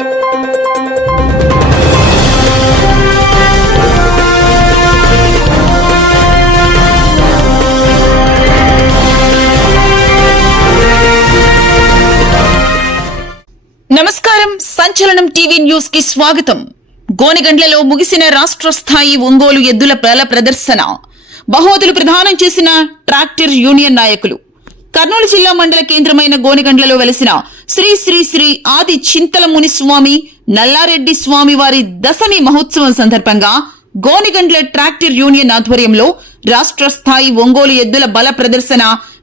నమస్కారం. సంచలనం టీవీ న్యూస్కి స్వాగతం. గోనెగండ్లలో ముగిసిన రాష్ట్ర స్థాయి ఒంగోలు ఎద్దుల పేల ప్రదర్శన. బహుమతులు ప్రదానం చేసిన ట్రాక్టర్ యూనియన్ నాయకులు. కర్నూలు జిల్లా మండల కేంద్రమైన గోనెగండ్లలో వెలిసిన శ్రీ శ్రీ శ్రీ ఆది చింతలముని స్వామి నల్లారెడ్డి స్వామి వారి దశమి మహోత్సవం సందర్భంగా గోనిగండ్ల ట్రాక్టర్ యూనియన్ ఆధ్వర్యంలో రాష్ట్ర స్థాయి ఒంగోలు ఎద్దుల బల ప్రదర్శన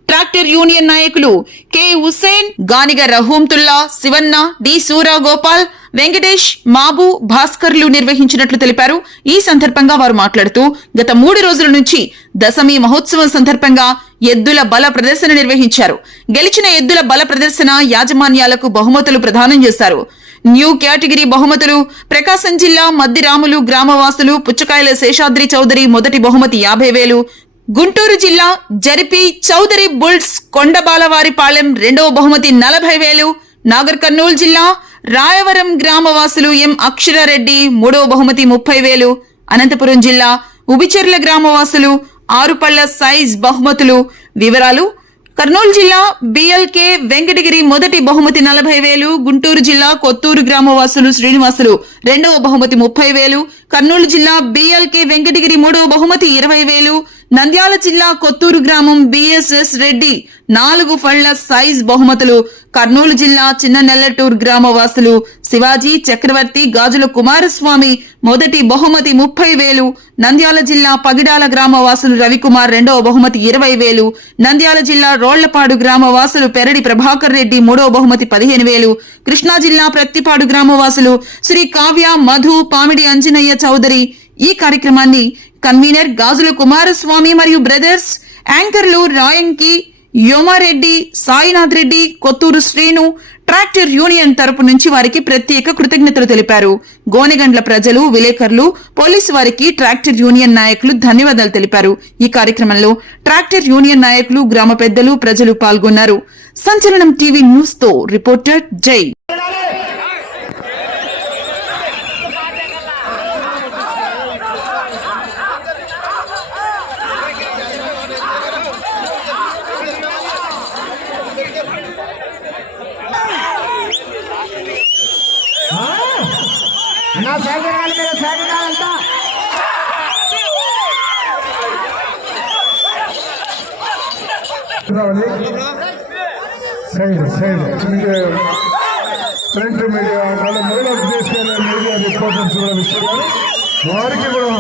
ట్రాక్టర్ యూనియన్ నాయకులు కె హుసేన్ గానిగ రహూంతుల్లా శివన్న డి సూరా గోపాల్ వెంకటేష్ మాబు భాస్కర్లు నిర్వహించినట్లు తెలిపారు. ఈ సందర్భంగా వారు మాట్లాడుతూ గత మూడు రోజుల నుంచి దశమి మహోత్సవం సందర్భంగా ఎద్దుల బల ప్రదర్శన నిర్వహించారు. గెలిచిన ఎద్దుల బల ప్రదర్శన యాజమాన్యాలకు బహుమతులు ప్రదానం చేశారు. న్యూ కేటగిరీ బహుమతులు ప్రకాశం జిల్లా మద్దిరాములు గ్రామవాసులు పుచ్చకాయల శేషాద్రి చౌదరి మొదటి బహుమతి యాభై వేలు గుంటూరు జిల్లా జరిపి చౌదరి బుల్స్ కొండబాలవారిపాలెం రెండవ బహుమతి నలభై వేలు నాగర్ కర్నూలు జిల్లా రాయవరం గ్రామవాసులు ఎం అక్షరారెడ్డి మూడవ బహుమతి ముప్పై వేలు అనంతపురం జిల్లా ఉబిచెర్ల గ్రామవాసులు ఆరుపళ్ళ సైజ్ బహుమతులు. వివరాలు కర్నూలు జిల్లా బిఎల్కే వెంకటగిరి మొదటి బహుమతి నలభై వేలు గుంటూరు జిల్లా కొత్తూరు గ్రామవాసులు శ్రీనివాసులు రెండవ బహుమతి ముప్పై వేలు కర్నూలు జిల్లా బిఎల్కే వెంకటగిరి మూడవ బహుమతి ఇరవై వేలు నంద్యాల జిల్లా కొత్తూరు గ్రామం బిఎస్ఎస్ రెడ్డి నాలుగు ఫళ్ళ సైజ్ బహుమతులు కర్నూలు జిల్లా చిన్న నెల్లటూరు గ్రామవాసులు శివాజీ చక్రవర్తి గాజుల కుమారస్వామి మొదటి బహుమతి ముప్పై వేలు నంద్యాల జిల్లా పగిడాల గ్రామవాసులు రవికుమార్ రెండవ బహుమతి ఇరవై వేలు నంద్యాల జిల్లా రోళ్ళపాడు గ్రామవాసులు పెరడి ప్రభాకర్ రెడ్డి మూడవ బహుమతి పదిహేను వేలు కృష్ణా జిల్లా ప్రత్తిపాడు గ్రామవాసులు శ్రీ కావ్య మధు పామిడి అంజనయ్య చౌదరి ఈ కార్యక్రమాన్ని కన్వీనర్ గాజుల కుమారస్వామి మరియు బ్రదర్స్ యాంకర్లు రాయంకి యోమారెడ్డి సాయినాథ్ రెడ్డి కొత్తూరు శ్రీను ట్రాక్టర్ యూనియన్ తరపు నుంచి వారికి ప్రత్యేక కృతజ్ఞతలు తెలిపారు. గోనెగండ్ల ప్రజలు విలేకరులు పోలీసు వారికి ట్రాక్టర్ యూనియన్ నాయకులు ధన్యవాదాలు తెలిపారు. ఈ కార్యక్రమంలో ట్రాక్టర్ యూనియన్ నాయకులు గ్రామ పెద్దలు ప్రజలు పాల్గొన్నారు. సంచలనం టీవీ న్యూస్తో రిపోర్టర్ జై. అన్నా మీద సేకరాలంతా సైడ్ సైడ్. Print media. వాళ్ళ మూల ఉద్దేశాల మీడియా రిపోర్టర్స్ కూడా ఇస్తున్నారు వారికి కూడా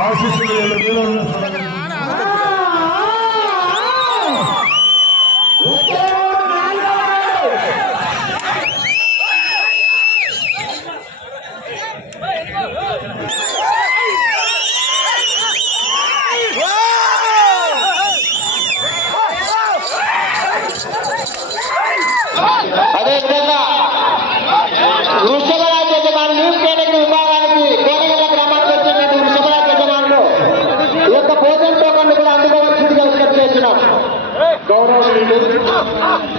ఆశిస్తున్నారు అదేవిధంగా వృషభరాజ యజమానులు న్యూస్ కేటగిరీ విభాగానికి కోనగల్ల గ్రామానికి వచ్చినటువంటి వృషభరాజ యజమానులు. ఈ యొక్క భోజన టోకన్లు కూడా అందుకోవాల్సిందిగా విజ్ఞప్తి చేస్తున్నాం. గౌరవనీయులు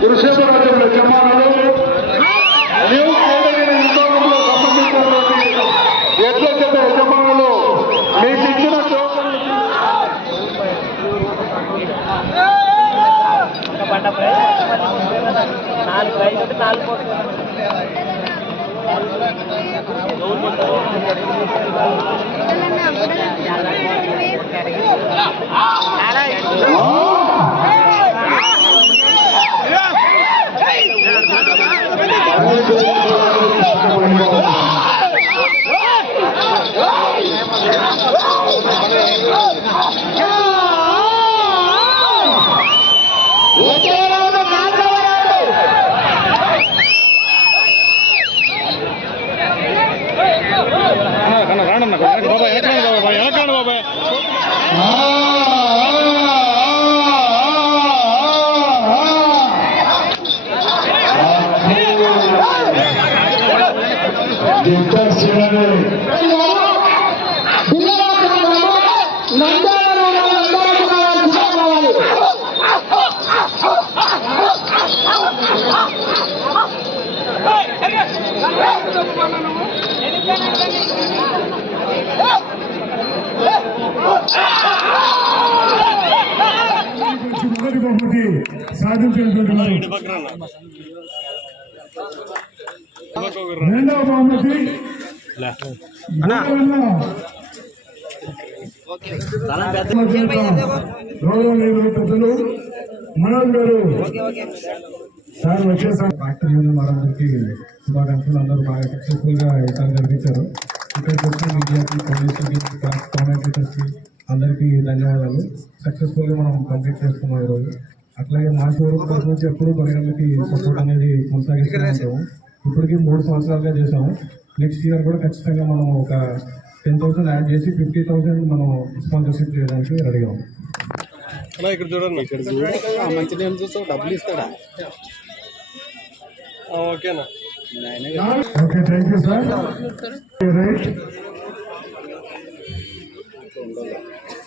వృషభరాజుల యజమానులు కేటగిరీ విభాగంలో సంబంధించినటువంటి ఎడ్ల యజమానులు మీకు ఇచ్చిన టోకన్లు. నాలుగు Ah! सिंध రెండవ బహుమతి. పెద్దలు మనోజ్ గారు. సార్ వచ్చేసారు. ఫ్యాక్టరీ యూనియన్ వారందరికీ శుభాకాంక్షలు. అందరూ బాగా సక్సెస్ఫుల్గా ఎగ్జామ్ జరిపించారు ఇక్కడికి వచ్చిన మీడియాకి పోలీసులకి కామెంటేటర్స్కి అందరికీ ధన్యవాదాలు. సక్సెస్ఫుల్గా మనం కంప్లీట్ చేసుకున్నాం ఈరోజు. అట్లాగే మా షోరూమ్ తరఫు నుంచి ఎప్పుడు కొనగలకి సపోర్ట్ అనేది కొనసాగిస్తూ ఇప్పటికి మూడు సంవత్సరాలుగా చేసాము నెక్స్ట్ ఇయర్ కూడా ఖచ్చితంగా మనం ఒక టెన్ థౌసండ్ యాడ్ చేసి ఫిఫ్టీ థౌసండ్ మనం స్పాన్సర్షిప్ చేయడానికి రెడీగా ఉన్నాం. ఇక్కడ చూడండి ఇక్కడ మంచి నేను చూస్తావు డబ్బులు ఇస్తాడా? ఓకేనా? Okay thank you sir right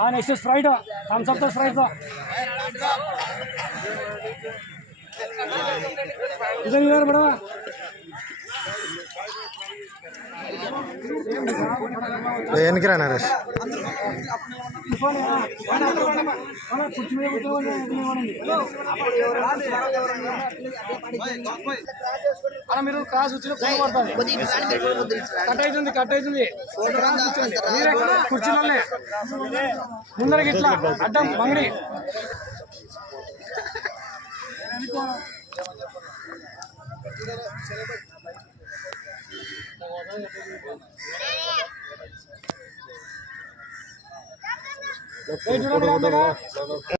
ಆ ನೆಕ್ಸ್ಟ್ ಸ್ಪ್ರೈಟು ಥಮ್ಸಪ್ದು ಸ್ಪ್ರೈಟು ಇದನ್ನು ಇದಾರೆ ಮೇಡಮ? ಏನು ಕಿರಣ ನರೇಶ್? అలా మీరు క్రాస్ వచ్చిన ఫోన్ పడుతుంది. కట్ అవుతుంది కట్ అవుతుంది. కుర్చీలోనే ముందరకి ఇట్లా అడ్డం బంగడి どうもどうも。